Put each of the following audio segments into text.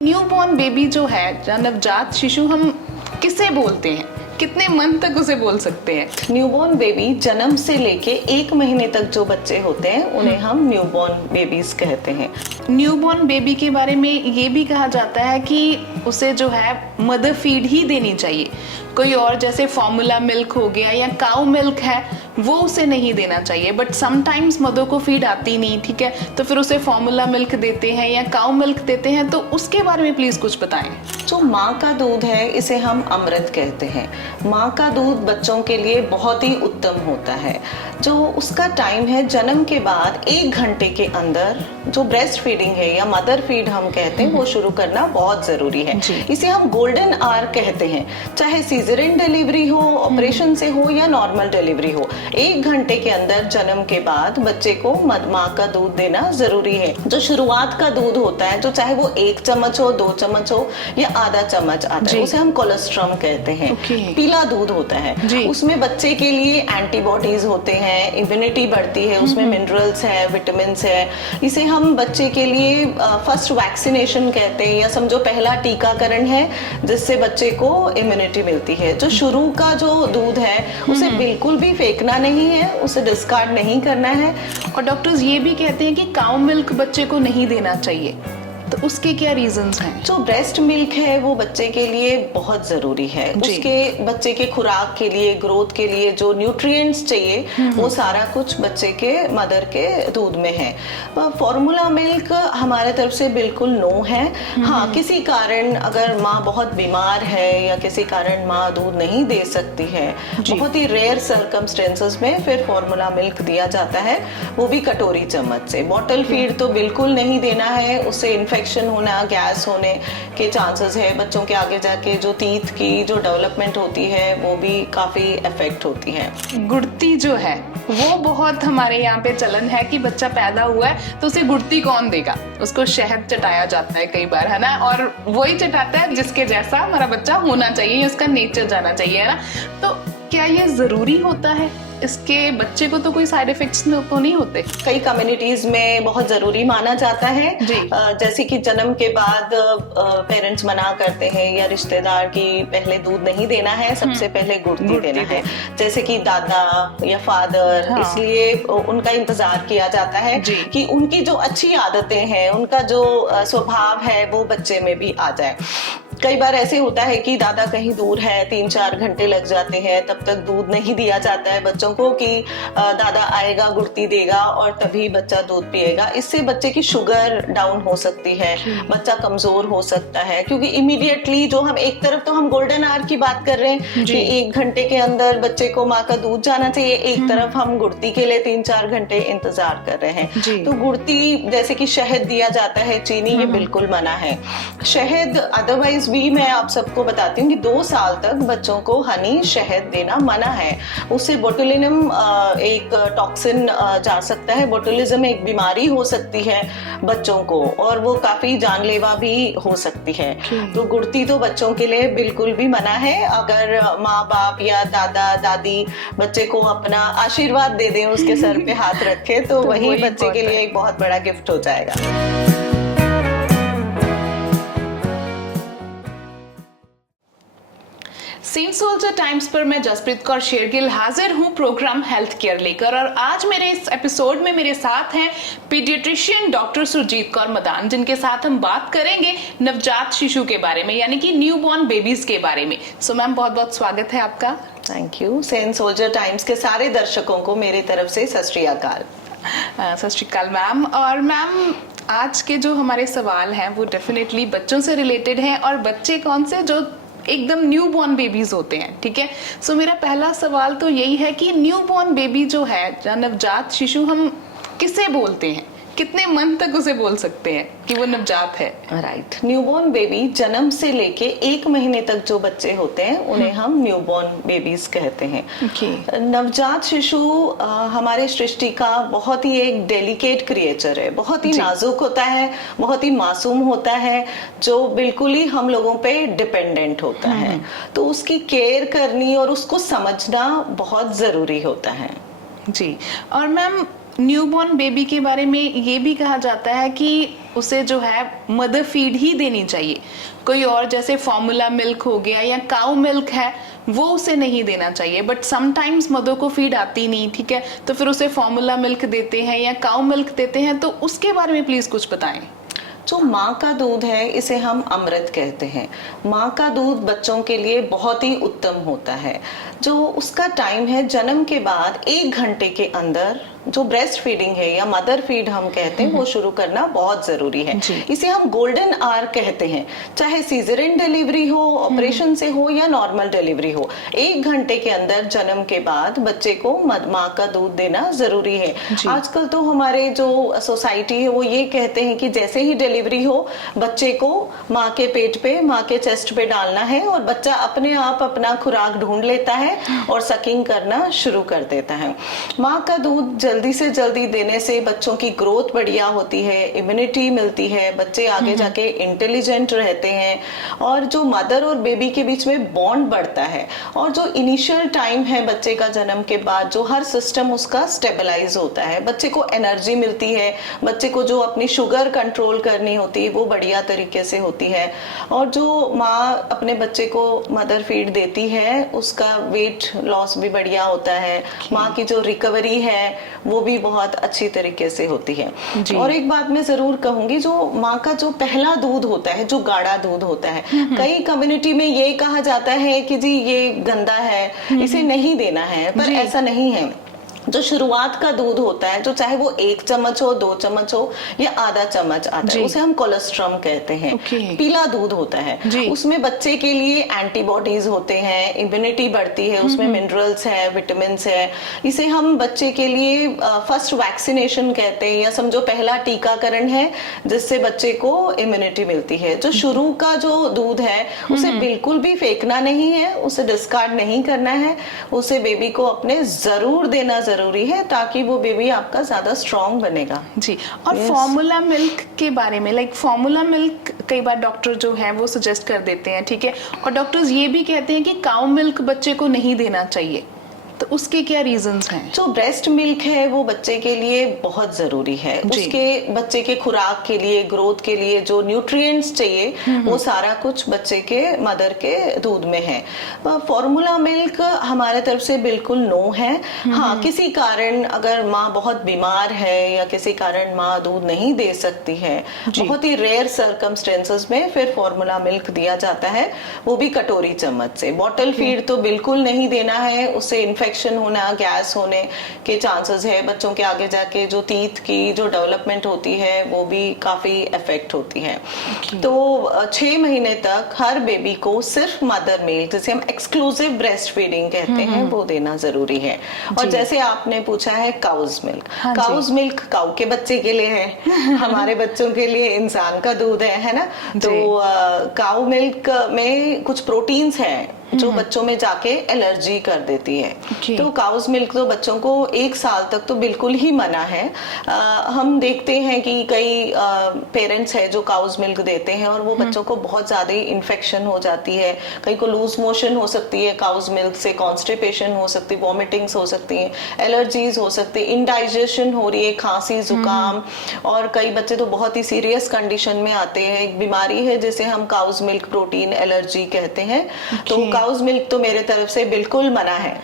Newborn baby जो है या नवजात शिशु, हम किसे बोलते हैं? कितने मंथ तक उसे बोल सकते हैं? न्यूबॉर्न बेबी जन्म से लेके 1 महीने तक जो बच्चे होते हैं उन्हें हम न्यूबॉर्न बेबीज कहते हैं। न्यूबॉर्न बेबी के बारे में ये भी कहा जाता है कि उसे जो है मदर फीड ही देनी चाहिए। कोई और जैसे फॉर्मूला मिल्क हो गया या काउ मिल्क है वो उसे नहीं देना चाहिए। बट समटाइम्स मदर को फीड आती नहीं, ठीक है, तो फिर उसे फॉर्मूला मिल्क देते हैं या काउ मिल्क देते हैं, तो उसके बारे में प्लीज कुछ बताएं। जो माँ का दूध है इसे हम अमृत कहते हैं। माँ का दूध बच्चों के लिए बहुत ही उत्तम होता है। जो उसका टाइम है जन्म के बाद 1 घंटे के अंदर जो ब्रेस्ट फीडिंग है या मदर फीड हम कहते हैं वो शुरू करना बहुत जरूरी है। इसे हम गोल्डन आवर कहते हैं। चाहे सीजरियन डिलीवरी हो, ऑपरेशन से हो या नॉर्मल डिलीवरी हो, 1 घंटे के अंदर जन्म के बाद बच्चे को माँ का दूध देना जरूरी है। जो शुरुआत का दूध होता है, जो चाहे वो 1 चम्मच हो, 2 चम्मच हो या आधा चम्मच आता है, उसे हम कोलेस्ट्रम कहते हैं। पीला दूध होता है, उसमें बच्चे के लिए एंटीबॉडीज होते हैं, इम्यूनिटी बढ़ती है, उसमें मिनरल्स है, विटामिन है। इसे हम बच्चे के लिए फर्स्ट वैक्सीनेशन कहते हैं या समझो पहला टीकाकरण है जिससे बच्चे को इम्यूनिटी मिलती है। जो शुरू का जो दूध है उसे बिल्कुल भी फेंकना नहीं है, उसे डिस्कार्ड नहीं करना है। और डॉक्टर्स ये भी कहते हैं कि काउ मिल्क बच्चे को नहीं देना चाहिए, तो उसके क्या रीजंस हैं? जो ब्रेस्ट मिल्क है वो बच्चे के लिए बहुत जरूरी है। उसके बच्चे के खुराक के लिए, ग्रोथ के लिए जो न्यूट्रिएंट्स चाहिए वो सारा कुछ बच्चे के मदर के दूध में है। फॉर्मूला मिल्क हमारे तरफ से बिल्कुल नो है। हाँ, किसी कारण अगर माँ बहुत बीमार है या किसी कारण माँ दूध नहीं दे सकती है, बहुत ही रेयर सर्कमस्टेंसेस में फिर फॉर्मूला मिल्क दिया जाता है, वो भी कटोरी चम्मच से। बॉटल फीड तो बिल्कुल नहीं देना है, उससे इन्फेक्शन होना, गैस होने के चांसेस है। बच्चों के आगे जाके जो टीथ की जो डेवलपमेंट होती है वो भी काफी इफेक्ट होती है। गुड़ती जो है वो बहुत हमारे यहाँ पे चलन है कि बच्चा पैदा हुआ है तो उसे गुड़ती कौन देगा, उसको शहद चटाया जाता है कई बार, है ना, और वही चटाता है जिसके जैसा हमारा बच्चा होना चाहिए, उसका नेचर जाना चाहिए, है ना। तो क्या ये जरूरी होता है? इसके बच्चे को तो कोई साइड इफेक्ट्स तो नहीं होते? कई कम्युनिटीज में बहुत जरूरी माना जाता है। जैसे कि जन्म के बाद पेरेंट्स मना करते हैं या रिश्तेदार की पहले दूध नहीं देना है, सबसे पहले गुड़ती देना है। जैसे कि दादा या फादर, इसलिए उनका इंतजार किया जाता है कि उनकी जो अच्छी आदतें हैं, उनका जो स्वभाव है वो बच्चे में भी आ जाए। कई बार ऐसे होता है कि दादा कहीं दूर है, 3-4 घंटे लग जाते हैं, तब तक दूध नहीं दिया जाता है बच्चों को कि दादा आएगा, गुड़ती देगा और तभी बच्चा दूध पिएगा। इससे बच्चे की शुगर डाउन हो सकती है, बच्चा कमजोर हो सकता है, क्योंकि इमीडिएटली जो हम एक तरफ तो हम गोल्डन आवर की बात कर रहे हैं कि 1 घंटे के अंदर बच्चे को माँ का दूध जाना चाहिए, एक तरफ हम गुड़ती के लिए 3-4 घंटे इंतजार कर रहे हैं। तो गुड़ती जैसे कि शहद दिया जाता है, चीनी, ये बिल्कुल मना है। शहद अदरवाइज भी मैं आप सबको बताती हूँ कि 2 साल तक बच्चों को हनी शहद देना मना है। उससे बोटुलिनम एक टॉक्सिन जा सकता है। बोटुलिज्म एक बीमारी हो सकती है बच्चों को और वो काफी जानलेवा भी हो सकती है। तो गुड़ती तो बच्चों के लिए बिल्कुल भी मना है। अगर माँ बाप या दादा दादी बच्चे को अपना आशीर्वाद दे दें, उसके सर पे हाथ रखे, तो वही बच्चे के लिए एक बहुत बड़ा गिफ्ट हो जाएगा। सेंट सोल्जर टाइम्स पर मैं जसप्रीत कौर शेरगिल हाजिर हूँ प्रोग्राम हेल्थ केयर लेकर, और आज मेरे इस एपिसोड में मेरे साथ हैं पीडियाट्रिशियन डॉक्टर सुरजीत कौर मदान, जिनके साथ हम बात करेंगे नवजात शिशु के बारे में, यानी कि न्यूबॉर्न बेबीज के बारे में। सो मैम, बहुत बहुत स्वागत है आपका। Thank you. Saint soldier times के सारे दर्शकों को मेरी तरफ से सत श्री अकाल। सत श्री अकाल मैम। और मैम, आज के जो हमारे सवाल हैं वो डेफिनेटली बच्चों से रिलेटेड हैं, और बच्चे कौन से? जो एकदम न्यूबॉर्न बेबीज होते हैं, ठीक है। सो मेरा पहला सवाल तो यही है कि न्यूबॉर्न बेबी जो है या नवजात शिशु, हम किसे बोलते हैं? कितने मंथ तक उसे बोल सकते हैं कि वो नवजात है? राइट। न्यूबॉर्न बेबी जन्म से लेके 1 महीने तक जो बच्चे होते हैं उन्हें हम न्यूबॉर्न बेबीज कहते हैं। नवजात शिशु हमारे सृष्टि का बहुत ही एक डेलिकेट क्रिएचर है, बहुत ही नाजुक होता है, बहुत ही मासूम होता है, जो बिल्कुल ही हम लोगों पे डिपेंडेंट होता है। तो उसकी केयर करनी और उसको समझना बहुत जरूरी होता है। जी। और मैम, न्यूबॉर्न बेबी के बारे में ये भी कहा जाता है कि उसे जो है मदर फीड ही देनी चाहिए, कोई और जैसे फॉर्मूला मिल्क हो गया या काउ मिल्क है वो उसे नहीं देना चाहिए। बट समटाइम्स मदर को फीड आती नहीं, ठीक है, तो फिर उसे फॉर्मूला मिल्क देते हैं या काउ मिल्क देते हैं, तो उसके बारे में प्लीज कुछ बताएं। जो माँ का दूध है इसे हम अमृत कहते हैं। माँ का दूध बच्चों के लिए बहुत ही उत्तम होता है। जो उसका टाइम है जन्म के बाद 1 घंटे के अंदर जो ब्रेस्ट फीडिंग है या मदर फीड हम कहते हैं वो शुरू करना बहुत जरूरी है। इसे हम गोल्डन आवर कहते हैं, चाहे सीजरियन डिलीवरी हो, ऑपरेशन से हो या नॉर्मल डिलीवरी हो। 1 घंटे के अंदर जन्म के बाद बच्चे को माँ का दूध देना जरूरी है। आजकल तो हमारे जो सोसाइटी है वो ये कहते हैं कि जैसे ही डिलीवरी हो बच्चे को माँ के पेट पे, माँ के चेस्ट पे डालना है और बच्चा अपने आप अपना खुराक ढूंढ लेता है और सकिंग करना शुरू कर देता है। माँ का दूध जल्दी से जल्दी देने से बच्चों की ग्रोथ बढ़िया होती है, इम्यूनिटी मिलती है, बच्चे आगे जाके इंटेलिजेंट रहते हैं और जो मदर और बेबी के बीच में बॉन्ड बढ़ता है। और जो इनिशियल टाइम है बच्चे का जन्म के बाद जो हर सिस्टम उसका स्टेबलाइज होता है, बच्चे को एनर्जी मिलती है, बच्चे को जो अपनी शुगर कंट्रोल करनी होती है वो बढ़िया तरीके से होती है। और जो माँ अपने बच्चे को मदर फीड देती है उसका वेट लॉस भी बढ़िया होता है, माँ की जो रिकवरी है वो भी बहुत अच्छी तरीके से होती है। और एक बात मैं जरूर कहूंगी, जो माँ का जो पहला दूध होता है, जो गाढ़ा दूध होता है, कई कम्युनिटी में ये कहा जाता है कि जी ये गंदा है, इसे नहीं देना है, पर ऐसा नहीं है। जो शुरुआत का दूध होता है, जो चाहे वो 1 चम्मच हो, 2 चम्मच हो या आधा चम्मच आता है, उसे हम कोलेस्ट्रम कहते हैं। पीला दूध होता है, उसमें बच्चे के लिए एंटीबॉडीज होते हैं, इम्यूनिटी बढ़ती है, उसमें मिनरल्स है, विटामिन है। इसे हम बच्चे के लिए फर्स्ट वैक्सीनेशन कहते हैं या समझो पहला टीकाकरण है जिससे बच्चे को इम्यूनिटी मिलती है। जो शुरू का जो दूध है उसे बिल्कुल भी फेंकना नहीं है, उसे डिस्कार्ड नहीं करना है, उसे बेबी को अपने जरूर देना जरूरी है ताकि वो बेबी आपका ज्यादा स्ट्रॉन्ग बनेगा। जी। और फॉर्मूला मिल्क के बारे में, लाइक फॉर्मूला मिल्क कई बार डॉक्टर जो है वो सजेस्ट कर देते हैं, ठीक है, और डॉक्टर्स ये भी कहते हैं कि काउ मिल्क बच्चे को नहीं देना चाहिए, तो उसके क्या रीजंस हैं? जो ब्रेस्ट मिल्क है वो बच्चे के लिए बहुत जरूरी है। उसके बच्चे के खुराक के लिए, ग्रोथ के लिए जो न्यूट्रिएंट्स चाहिए वो सारा कुछ बच्चे के मदर के दूध में है। फॉर्मूला मिल्क हमारे तरफ से बिल्कुल नो है। हाँ, किसी कारण अगर माँ बहुत बीमार है या किसी कारण माँ दूध नहीं दे सकती है, बहुत ही रेयर सर्कमस्टेंसेस में फिर फॉर्मूला मिल्क दिया जाता है, वो भी कटोरी चम्मच से। बॉटल फीड तो बिल्कुल नहीं देना है, उससे इन्फेक्शन होना, गैस होने के चांसेस है। बच्चों के आगे जाके जो टीथ की जो डेवलपमेंट होती है वो भी काफी इफेक्ट होती है। तो 6 महीने तक हर बेबी को सिर्फ मदर मिल्क, जिसे हम एक्सक्लूसिव ब्रेस्ट फीडिंग कहते हैं, वो देना जरूरी है। और जैसे आपने पूछा है cow's milk, cow's milk cow के बच्चे के लिए है, हमारे बच्चों के लिए इंसान का दूध है ना। तो काउ मिल्क में कुछ प्रोटीन्स हैं जो बच्चों में जाके एलर्जी कर देती है। तो काउज मिल्क तो बच्चों को 1 साल तक तो बिल्कुल ही मना है। हम देखते हैं कि कई पेरेंट्स है जो काउज मिल्क देते हैं और वो बच्चों को बहुत ज्यादा इन्फेक्शन हो जाती है, कई को लूज मोशन हो सकती है काउज मिल्क से, कॉन्स्टिपेशन हो सकती है, वॉमिटिंग्स हो सकती है, एलर्जीज हो सकती है, इंडाइजेशन हो रही है, खांसी, जुकाम, और कई बच्चे तो बहुत ही सीरियस कंडीशन में आते हैं। एक बीमारी है जिसे हम काउज मिल्क प्रोटीन एलर्जी कहते हैं। तो काउज मिल्क तो मेरे तरफ से बिल्कुल मना है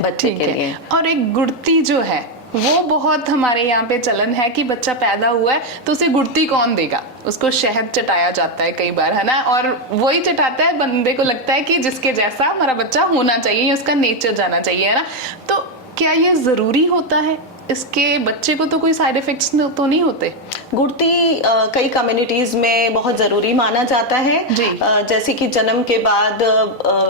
बच्चे के लिए। और एक गुड़ती जो है वो बहुत हमारे यहाँ पे चलन है कि बच्चा पैदा हुआ है तो उसे गुड़ती कौन देगा, उसको शहद चटाया जाता है कई बार, है ना, और वही चटाता है, बंदे को लगता है कि जिसके जैसा हमारा बच्चा होना चाहिए, उसका नेचर जाना चाहिए, है ना। तो क्या ये जरूरी होता है? इसके बच्चे को तो कोई साइड इफेक्ट्स तो नहीं होते? गुड़ती कई कम्युनिटीज में बहुत जरूरी माना जाता है। जैसे कि जन्म के बाद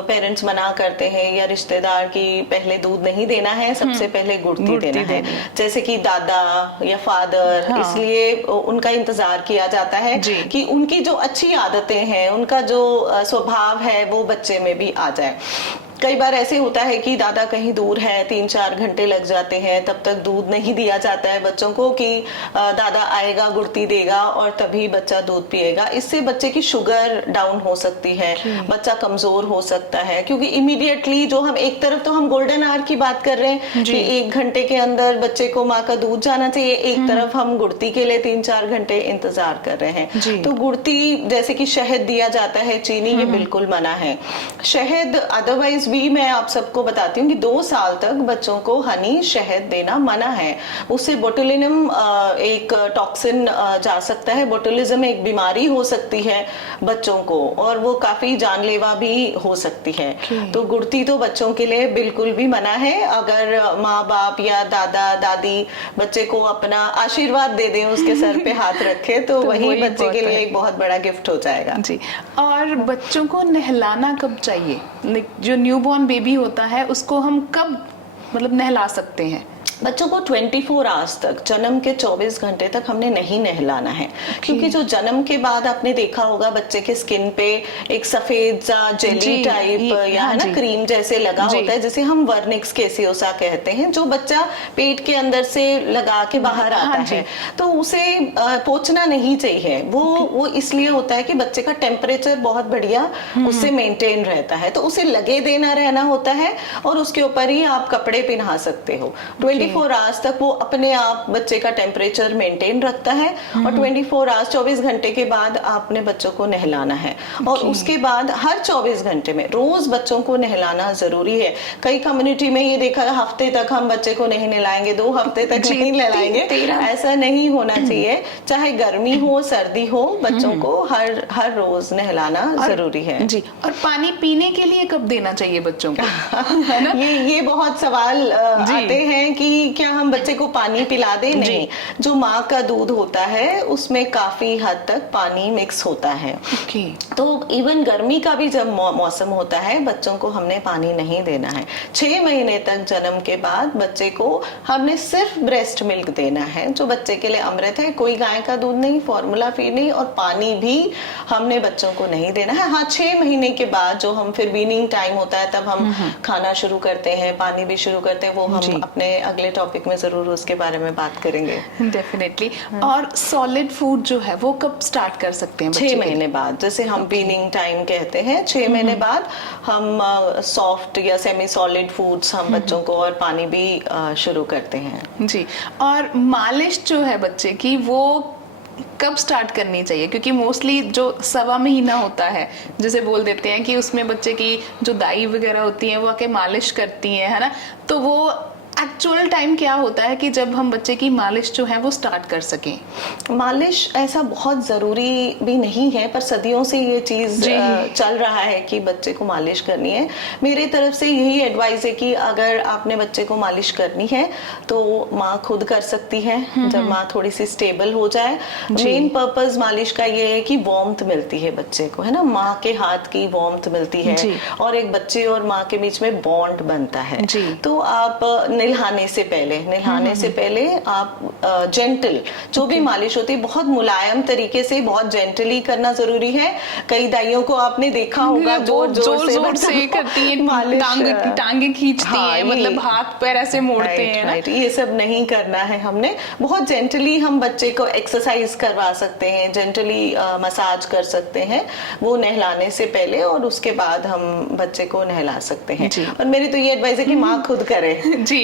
पेरेंट्स मना करते हैं या रिश्तेदार की पहले दूध नहीं देना है, सबसे पहले गुड़ती देना है, जैसे कि दादा या फादर। इसलिए उनका इंतजार किया जाता है कि उनकी जो अच्छी आदतें हैं, उनका जो स्वभाव है वो बच्चे में भी आ जाए। कई बार ऐसे होता है कि दादा कहीं दूर है, 3-4 घंटे लग जाते हैं, तब तक दूध नहीं दिया जाता है बच्चों को कि दादा आएगा गुड़ती देगा और तभी बच्चा दूध पिएगा। इससे बच्चे की शुगर डाउन हो सकती है, बच्चा कमजोर हो सकता है, क्योंकि इमीडिएटली जो हम एक तरफ तो हम गोल्डन आवर की बात कर रहे हैं कि 1 घंटे के अंदर बच्चे को माँ का दूध जाना चाहिए, एक तरफ हम गुड़ती के लिए 3-4 घंटे इंतजार कर रहे हैं। तो गुड़ती जैसे कि शहद दिया जाता है, चीनी, ये बिल्कुल मना है। शहद अदरवाइज भी मैं आप सबको बताती हूँ कि 2 साल तक बच्चों को हनी शहद देना मना है। उससे बोटुलिनम एक टॉक्सिन जा सकता है, बोटुलिज्म एक बीमारी हो सकती है बच्चों को और वो काफी जानलेवा भी हो सकती है। तो गुड़ती तो बच्चों के लिए बिल्कुल भी मना है। अगर माँ बाप या दादा दादी बच्चे को अपना आशीर्वाद दे दें, उसके सर पे हाथ रखे, तो वही बच्चे के लिए एक बहुत बड़ा गिफ्ट हो जाएगा। जी। और बच्चों को नहलाना कब चाहिए? जो न्यूबॉर्न बेबी होता है उसको हम कब मतलब नहला सकते हैं? बच्चों को 24 आवर्स तक, जन्म के 24 घंटे तक हमने नहीं नहलाना है, क्योंकि जो जन्म के बाद आपने देखा होगा बच्चे के स्किन पे एक सफेद सा जेली टाइप या है ना क्रीम जैसे लगा होता है, जिसे हम वर्निक्स केसियोसा कहते हैं, जो बच्चा पेट के अंदर से लगा के बाहर आता है। तो उसे पोंछना नहीं चाहिए। वो इसलिए होता है कि बच्चे का टेम्परेचर बहुत बढ़िया उससे मेंटेन रहता है, तो उसे लगे देना रहना होता है और उसके ऊपर ही आप कपड़े पहना सकते हो। 24 आवर्स तक वो अपने आप बच्चे का टेम्परेचर मेंटेन रखता है और 24 आवर्स 24 घंटे के बाद आपने बच्चों को नहलाना है। और उसके बाद हर 24 घंटे में रोज बच्चों को नहलाना जरूरी है। कई कम्युनिटी में ये देखा हफ्ते तक हम बच्चे को नहीं नहलाएंगे, 2 हफ्ते तक नहीं नहलाएंगे, ऐसा नहीं होना चाहिए। चाहे गर्मी हो सर्दी हो, बच्चों को हर रोज नहलाना जरूरी है। जी। और पानी पीने के लिए कब देना चाहिए बच्चों को? है ना? ये बहुत सवाल आते हैं कि क्या हम बच्चे को पानी पिला दें? नहीं, जो माँ का दूध होता है उसमें काफी हद तक पानी मिक्स होता है। तो इवन गर्मी का भी जब मौसम होता है, बच्चों को हमने पानी नहीं देना है। 6 महीने तक जन्म के बाद बच्चे को हमने सिर्फ ब्रेस्ट मिल्क देना है, जो बच्चे के लिए अमृत है। कोई गाय का दूध नहीं, फॉर्मूला फीड नहीं, और पानी भी हमने बच्चों को नहीं देना है। हाँ, 6 महीने के बाद जो हम फिर वीनिंग टाइम होता है, तब हम खाना शुरू करते हैं, पानी भी शुरू करते हैं। वो हम अपने अगले टॉपिक में जरूर उसके बारे में बात करेंगे। डेफिनेटली। और सॉलिड फूड जो है वो कब स्टार्ट कर सकते हैं? 6 महीने बाद, जैसे हम वीनिंग टाइम कहते हैं। 6 महीने बाद हम सॉफ्ट या सेमी सॉलिड फूड्स हम बच्चों को और पानी भी शुरू करते हैं। जी। और मालिश जो है बच्चे की, वो कब स्टार्ट करनी चाहिए? क्योंकि मोस्टली जो 1.25 महीना होता है, जैसे बोल देते हैं कि उसमें बच्चे की जो दाई वगैरह होती है वो आके मालिश करती है ना, तो वो एक्चुअल टाइम क्या होता है कि जब हम बच्चे की मालिश जो है वो स्टार्ट कर सकें? मालिश ऐसा बहुत जरूरी भी नहीं है, पर सदियों से ये चीज चल रहा है कि बच्चे को मालिश करनी है। मेरे तरफ से यही एडवाइस है कि अगर आपने बच्चे को मालिश करनी है तो माँ खुद कर सकती है, जब माँ थोड़ी सी स्टेबल हो जाए। मेन पर्पस मालिश का ये है कि वार्मथ मिलती है बच्चे को, है ना, माँ के हाथ की वार्मथ मिलती है और एक बच्चे और माँ के बीच में बॉन्ड बनता है। तो आप नहलाने से पहले आप जेंटल जो भी मालिश होती है, बहुत मुलायम तरीके से, बहुत जेंटली करना जरूरी है। कई दाइयों को आपने देखा होगा जोर से करती है, टांगे खींचती हैं, मतलब हाथ पैर ऐसे मोड़ते हैं ना। ये सब नहीं करना है हमने। बहुत जेंटली हम बच्चे को एक्सरसाइज करवा सकते हैं, जेंटली मसाज कर सकते हैं, वो नहलाने से पहले, और उसके बाद हम बच्चे को नहला सकते हैं। और मेरी तो ये एडवाइस है कि माँ खुद करे,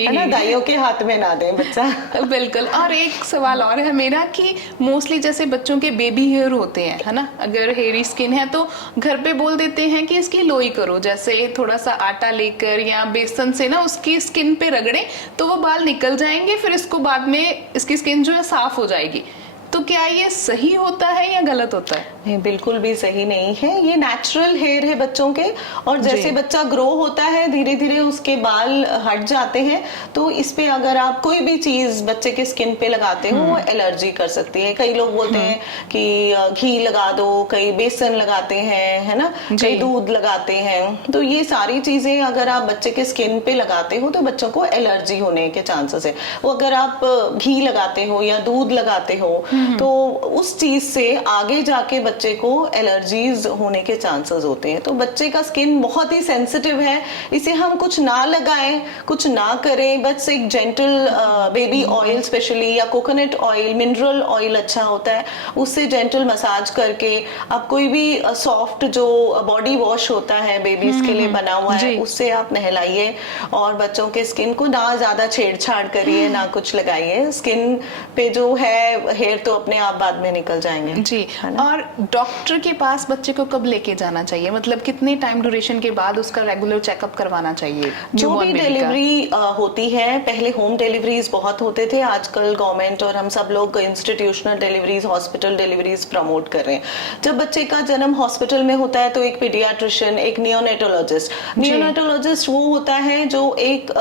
है ना, दाइयों के हाथ में ना दे बच्चा। बिल्कुल। और एक सवाल और है मेरा कि मोस्टली जैसे बच्चों के बेबी हेयर होते हैं, है ना, अगर हेयरी स्किन है तो घर पे बोल देते हैं कि इसकी लोई करो, जैसे थोड़ा सा आटा लेकर या बेसन से ना उसकी स्किन पे रगड़े तो वो बाल निकल जाएंगे, फिर इसको बाद में इसकी स्किन जो है साफ हो जाएगी। तो क्या ये सही होता है या गलत होता है? नहीं, बिल्कुल भी सही नहीं है। ये नेचुरल हेयर है बच्चों के, और जैसे बच्चा ग्रो होता है धीरे धीरे उसके बाल हट जाते हैं। तो इस पे अगर आप कोई भी चीज बच्चे के स्किन पे लगाते हो वो एलर्जी कर सकती है। कई लोग बोलते हैं कि घी लगा दो, कई बेसन लगाते हैं, है ना, कई दूध लगाते हैं। तो ये सारी चीजें अगर आप बच्चे के स्किन पे लगाते हो तो बच्चों को एलर्जी होने के चांसेस है। वो अगर आप घी लगाते हो या दूध लगाते हो तो उस चीज से आगे जाके बच्चे को एलर्जीज होने के चांसेस होते हैं। तो बच्चे का स्किन बहुत ही सेंसिटिव है, इसे हम कुछ ना लगाएं, कुछ ना करें, बस एक जेंटल बेबी ऑयल स्पेशली या कोकोनट ऑयल, मिनरल ऑयल अच्छा होता है, उससे जेंटल मसाज करके आप कोई भी सॉफ्ट जो बॉडी वॉश होता है बेबीज के लिए बना हुआ है, उससे आप नहलाइए और बच्चों के स्किन को ना ज्यादा छेड़छाड़ करिए, ना कुछ लगाइए। स्किन पे जो है हेयर तो अपने आप बाद में निकल जाएंगे जी। और डॉक्टर के पास बच्चे को कब लेके जाना चाहिए, मतलब कितने टाइम ड्यूरेशन के बाद उसका रेगुलर चेकअप करवाना चाहिए? जो भी डिलीवरी होती है, पहले होम डिलीवरीज बहुत होते थे, आजकल गवर्नमेंट और हम सब लोग institutional deliveries, hospital deliveries promote कर रहे हैं। जब बच्चे का जन्म हॉस्पिटल में होता है तो एक पीडियाट्रिशियन, एक नियोनेटोलॉजिस्ट, नियोनेटोलॉजिस्ट वो होता है जो एक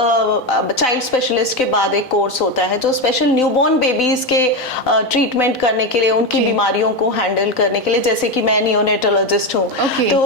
चाइल्ड स्पेशलिस्ट के बाद एक कोर्स होता है जो स्पेशल न्यूबॉर्न बेबीज के ट्रीटमेंट करने के लिए, उनकी बीमारियों को हैंडल करने के लिए, जैसे कि मैं नियोनेटोलॉजिस्ट हूँ, तो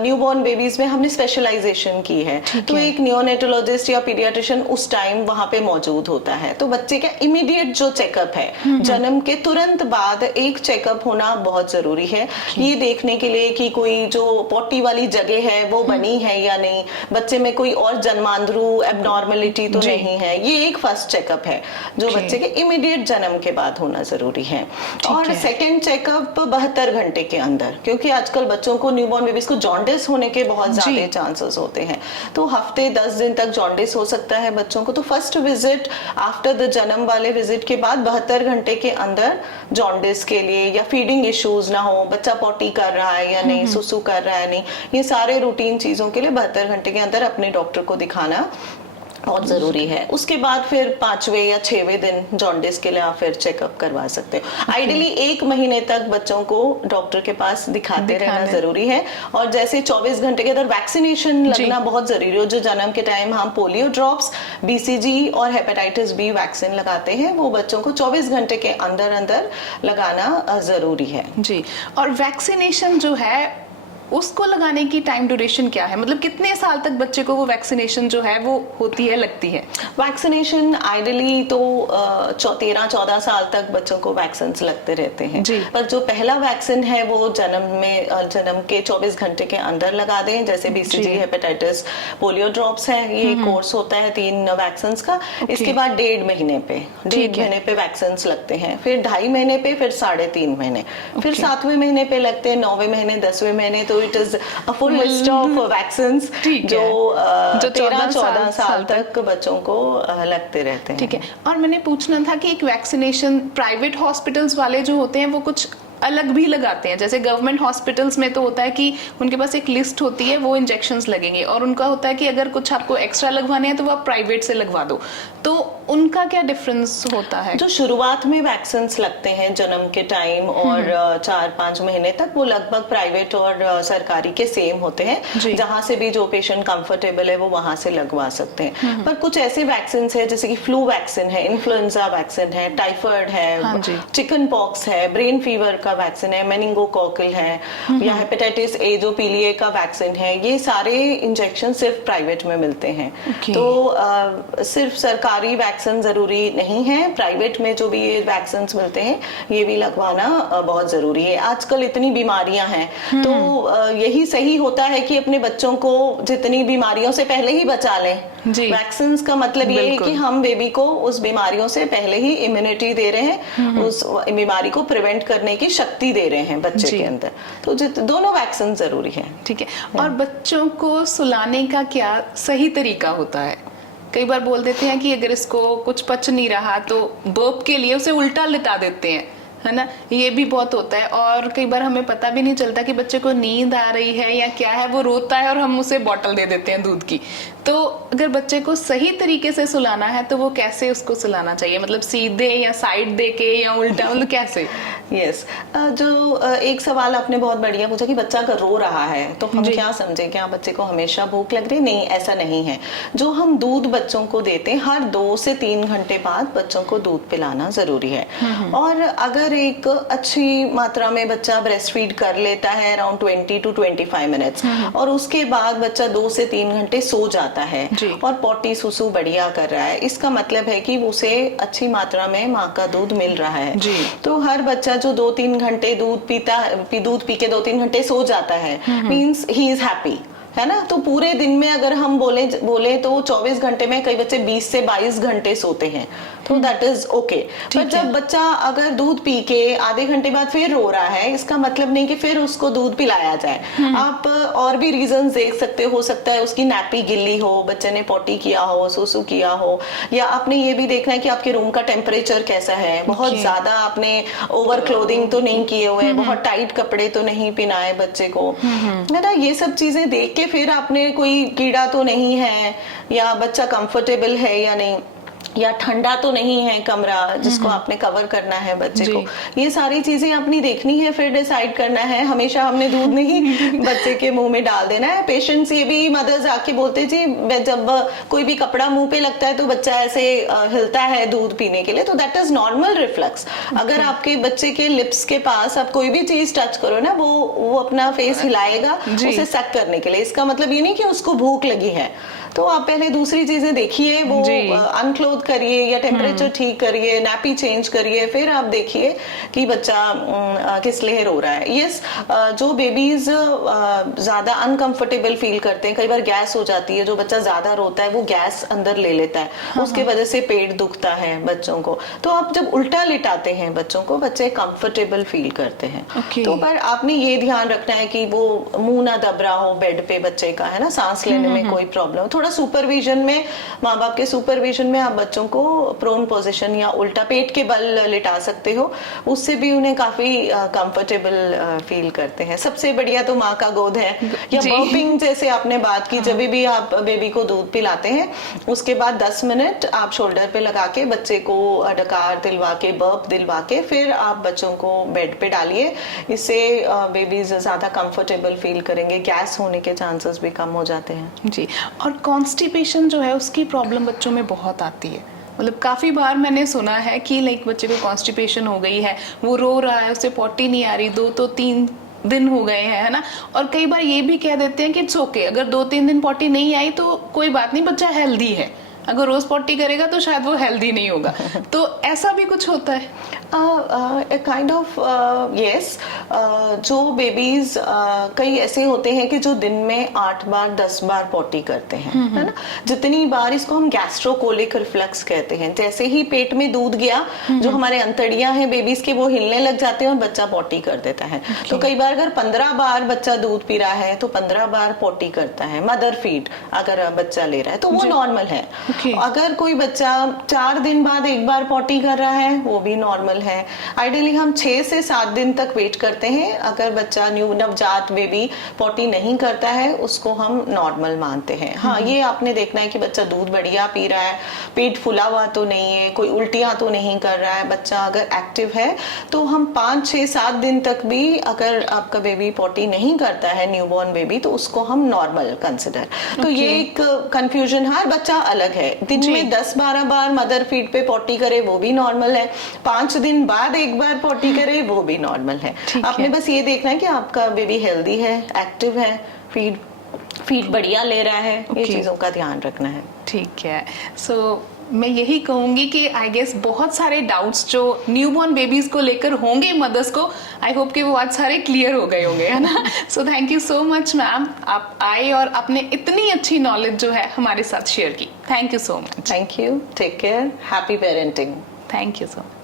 न्यूबॉर्न बेबीज में हमने स्पेशलाइजेशन की है, तो एक नियोनेटोलॉजिस्ट या पीडियाट्रिशियन उस टाइम वहां पे मौजूद होता है। तो बच्चे का इमीडिएट जो चेकअप है, जन्म के तुरंत बाद एक चेकअप होना बहुत जरूरी है, ये देखने के लिए कि कोई जो पोटी वाली जगह है वो बनी है या नहीं, बच्चे में कोई और जन्मांतरू एबनॉर्मलिटी तो नहीं है। ये एक फर्स्ट चेकअप है जो बच्चे के इमीडिएट जन्म के बाद होना जरूरी है। और सेकेंड चेकअप 72 घंटे के अंदर, क्योंकि आजकल बच्चों को, न्यूबॉर्न बेबीज को जॉन्डिस होने के बहुत ज्यादा चांसेस होते हैं, तो हफ्ते 10 दिन तक जॉन्डिस हो सकता है बच्चों को। तो फर्स्ट विजिट आफ्टर द जन्म वाले विजिट के बाद 72 घंटे के अंदर जॉन्डिस के लिए, या फीडिंग इश्यूज ना हो, बच्चा पोटी कर रहा है या नहीं, सुसु कर रहा है नहीं, ये सारे रूटीन चीजों के लिए 72 घंटे के अंदर अपने डॉक्टर को दिखाना बहुत जरूरी है। उसके बाद फिर 5वें या 6वें दिन जॉन्डिस के लिए आप फिर चेकअप करवा सकते हो। आइडियली 1 महीने तक बच्चों को डॉक्टर के पास दिखाते रहना जरूरी है। और जैसे 24 घंटे के अंदर वैक्सीनेशन लगना बहुत जरूरी है। जो जन्म के टाइम हम पोलियो ड्रॉप्स, BCG और हेपेटाइटिस B वैक्सीन लगाते हैं, वो बच्चों को 24 घंटे के अंदर अंदर लगाना जरूरी है जी। और वैक्सीनेशन जो है उसको लगाने की टाइम ड्यूरेशन क्या है, मतलब कितने साल तक बच्चे को वो वैक्सीनेशन जो है वो होती है, लगती है? वैक्सीनेशन आइडियली तो 13-14 साल तक बच्चों को वैक्सीन लगते रहते हैं, पर जो पहला वैक्सीन है वो जन्म के 24 घंटे के अंदर लगा दें। जैसे BCG, हेपेटाइटिस, पोलियो ड्रॉप्स है, ये कोर्स होता है 3 वैक्सीन का। इसके बाद 1.5 महीने पे वैक्सीन लगते हैं, फिर 2.5 महीने पे, फिर 3.5 महीने, फिर 7वें महीने पे लगते हैं, 9वें महीने, 10वें महीने। तो it is a full list of vaccines जो 13-14 साल तक बच्चों को लगते रहते हैं। ठीक है। और मैंने पूछना था कि एक वैक्सीनेशन प्राइवेट हॉस्पिटल्स वाले जो होते हैं वो कुछ अलग भी लगाते हैं, जैसे गवर्नमेंट हॉस्पिटल्स में तो होता है कि उनके पास एक लिस्ट होती है, वो इंजेक्शंस लगेंगे, और उनका होता है कि अगर कुछ आपको एक्स्ट्रा लगवाने हैं तो वो आप प्राइवेट से लगवा दो। तो उनका क्या डिफरेंस होता है? जो शुरुआत में वैक्सीन लगते हैं जन्म के टाइम और 4-5 महीने तक, वो लगभग प्राइवेट और सरकारी के सेम होते हैं, जहां से भी जो पेशेंट कंफर्टेबल है वो वहां से लगवा सकते हैं। पर कुछ ऐसे वैक्सीन है जैसे कि फ्लू वैक्सीन है, इन्फ्लुएंजा वैक्सीन है, टाइफाइड है, चिकन पॉक्स है, ब्रेन फीवर का वैक्सीन है, मेनिंगोकोकल है, या हेपेटाइटिस A जो पीलिए का वैक्सीन है, ये सारे इंजेक्शन सिर्फ प्राइवेट में मिलते हैं। तो सिर्फ सरकारी वैक्सीन जरूरी नहीं है, प्राइवेट में जो भी ये वैक्सीन मिलते हैं ये भी लगवाना बहुत जरूरी है। आजकल इतनी बीमारियां हैं, तो यही सही होता है कि अपने बच्चों को जितनी बीमारियों से पहले ही बचा लें। वैक्सीन का मतलब ये है कि हम बेबी को उस बीमारियों से पहले ही इम्यूनिटी दे रहे हैं, उस बीमारी को प्रिवेंट करने की शक्ति दे रहे हैं बच्चे के अंदर। तो दोनों वैक्सीन जरूरी है। ठीक है। और बच्चों को सुलाने का क्या सही तरीका होता है? कई बार बोल देते हैं कि अगर इसको कुछ पच नहीं रहा तो बर्प के लिए उसे उल्टा लिटा देते हैं, है ना, ये भी बहुत होता है। और कई बार हमें पता भी नहीं चलता कि बच्चे को नींद आ रही है या क्या है, वो रोता है और हम उसे बॉटल दे देते हैं दूध की। तो अगर बच्चे को सही तरीके से सुलाना है तो वो कैसे उसको सुलाना चाहिए, मतलब सीधे या साइड दे के या उल्टा, मतलब कैसे? यस जो एक सवाल आपने बहुत बढ़िया पूछा कि बच्चा अगर रो रहा है तो हम क्या समझे, क्या बच्चे को हमेशा भूख लग रही है? नहीं, ऐसा नहीं है। जो हम दूध बच्चों को देते हैं, हर 2 से 3 घंटे बाद बच्चों को दूध पिलाना जरूरी है। और अगर एक अच्छी मात्रा में बच्चा ब्रेस्ट फीड कर लेता है अराउंड 20 to 25 मिनट्स और उसके बाद बच्चा 2 से 3 घंटे सो जाता है और पोटी सुसु बढ़िया कर रहा है, इसका मतलब है कि उसे अच्छी मात्रा में माँ का दूध मिल रहा है। तो हर बच्चा जो 2-3 घंटे दूध पी के 2-3 घंटे सो जाता है, मीन्स ही इज हैप्पी, है ना। तो पूरे दिन में अगर हम बोले तो 24 घंटे में कई बच्चे 20 से 22 घंटे सोते हैं, तो दैट इज ओके। पर जब बच्चा अगर दूध पी के आधे घंटे बाद फिर रो रहा है, इसका मतलब नहीं कि फिर उसको दूध पिलाया जाए। आप और भी रीजंस देख सकते हो सकता है उसकी नैपी गिल्ली हो, बच्चे ने पोटी किया हो, सुसु किया हो, या आपने ये भी देखना है कि आपके रूम का टेम्परेचर कैसा है, बहुत ज्यादा आपने ओवर क्लोथिंग तो नहीं किए हुए, बहुत टाइट कपड़े तो नहीं पहनाए बच्चे को, है ना। ये सब चीजें देख के फिर आपने कोई कीड़ा तो नहीं है, या बच्चा कंफर्टेबल है या नहीं, या ठंडा तो नहीं है कमरा जिसको आपने कवर करना है बच्चे को, ये सारी चीजें अपनी देखनी है, फिर डिसाइड करना है। हमेशा हमने दूध नहीं बच्चे के मुंह में डाल देना है। पेशेंट्स ये भी मदर्स आके बोलते जी जब कोई भी कपड़ा मुंह पे लगता है तो बच्चा ऐसे हिलता है दूध पीने के लिए, तो दैट इज नॉर्मल रिफ्लेक्स। अगर आपके बच्चे के लिप्स के पास आप कोई भी चीज टच करो ना, वो अपना फेस हिलाएगा उसे सक करने के लिए, इसका मतलब ये नहीं कि उसको भूख लगी है। तो आप पहले दूसरी चीजें देखिए, वो अनक्लोथ करिए या टेम्परेचर ठीक करिए, नैपी चेंज करिए, फिर आप देखिए कि बच्चा किस लिए रो रहा है। यस, जो बेबीज ज्यादा अनकंफर्टेबल फील करते हैं, कई बार गैस हो जाती है, जो बच्चा ज्यादा रोता है वो गैस अंदर ले लेता है, उसके वजह से पेट दुखता है बच्चों को। तो आप जब उल्टा लिटाते हैं बच्चों को, बच्चे कंफर्टेबल फील करते हैं। तो पर आपने ये ध्यान रखना है कि वो मुंह ना दब रहा हो बेड पे बच्चे का, है ना, सांस लेने में कोई प्रॉब्लम। थोड़ा सुपरविजन में, माँ बाप के सुपरविजन में आप बच्चों को प्रोन पोजीशन या उल्टा पेट के बल लिटा सकते हो, उससे भी उन्हें काफी कंफर्टेबल फील करते हैं। सबसे बढ़िया तो माँ का गोद है, या बर्पिंग जैसे आपने बात की, जब भी आप बेबी को दूध पिलाते हैं उसके बाद 10 मिनट आप शोल्डर पे लगा के बच्चे को डकार दिलवा के, बर्प दिलवा के, फिर आप बच्चों को बेड पे डालिए। इससे बेबीज ज्यादा कंफर्टेबल फील करेंगे, गैस होने के चांसेस भी कम हो जाते हैं। जी, और कॉन्स्टिपेशन जो है उसकी प्रॉब्लम बच्चों में बहुत आती है। मतलब काफ़ी बार मैंने सुना है कि लाइक बच्चे को कॉन्स्टिपेशन हो गई है, वो रो रहा है, उसे पॉटी नहीं आ रही, 2 तो 3 दिन हो गए हैं, है ना। और कई बार ये भी कह देते हैं कि इट्स ओके, अगर 2-3 दिन पॉटी नहीं आई तो कोई बात नहीं, बच्चा हेल्दी है, अगर रोज पॉटी करेगा तो शायद वो हेल्दी नहीं होगा। तो ऐसा भी कुछ होता है? Kind of yes. जो बेबीज कई ऐसे होते हैं कि जो दिन में 8 बार 10 बार पॉटी करते हैं, है ना। जितनी बार, इसको हम गैस्ट्रोकोलिक रिफ्लक्स कहते हैं। जैसे ही पेट में दूध गया, जो हमारे अंतड़ियां हैं बेबीज के, वो हिलने लग जाते हैं और बच्चा पॉटी कर देता है। तो कई बार अगर 15 बार बच्चा दूध पी रहा है तो 15 बार पॉटी करता है, मदर फीड अगर बच्चा ले रहा है तो वो नॉर्मल है। अगर कोई बच्चा 4 दिन बाद 1 बार पॉटी कर रहा है, वो भी नॉर्मल है। आइडियली हम 6 से 7 दिन तक वेट करते हैं। अगर बच्चा नवजात बेबी पॉटी नहीं करता है, उसको हम नॉर्मल मानते हैं। हाँ, ये आपने देखना है कि बच्चा दूध बढ़िया पी रहा है, पेट फुला हुआ तो नहीं है, कोई उल्टियां तो नहीं कर रहा है, बच्चा अगर एक्टिव है, तो हम 5, 6, 7 दिन तक भी, अगर आपका बेबी पॉटी नहीं करता है, न्यूबॉर्न बेबी, तो उसको हम नॉर्मल कंसिडर। तो ये एक कंफ्यूजन, हर बच्चा अलग है। दिन में 10-12 बार मदर फीड पे पॉटी करे वो भी नॉर्मल है, 5 दिन बाद 1 बार पॉटी करे वो भी नॉर्मल है। आपने बस ये देखना है कि आपका बेबी हेल्दी है, एक्टिव है, फीड बढ़िया ले रहा है, ये चीजों का ध्यान रखना है। ठीक है। सो मैं यही कहूंगी कि आई गेस बहुत सारे डाउट्स जो न्यूबॉर्न बेबीज को लेकर होंगे मदर्स को, आई होप कि वो आज सारे क्लियर हो गए होंगे, है ना। So thank you so much ma'am, आप आए और आपने इतनी अच्छी नॉलेज जो है हमारे साथ शेयर की। Thank you so much. Thank you, take care, happy parenting. Thank you so much.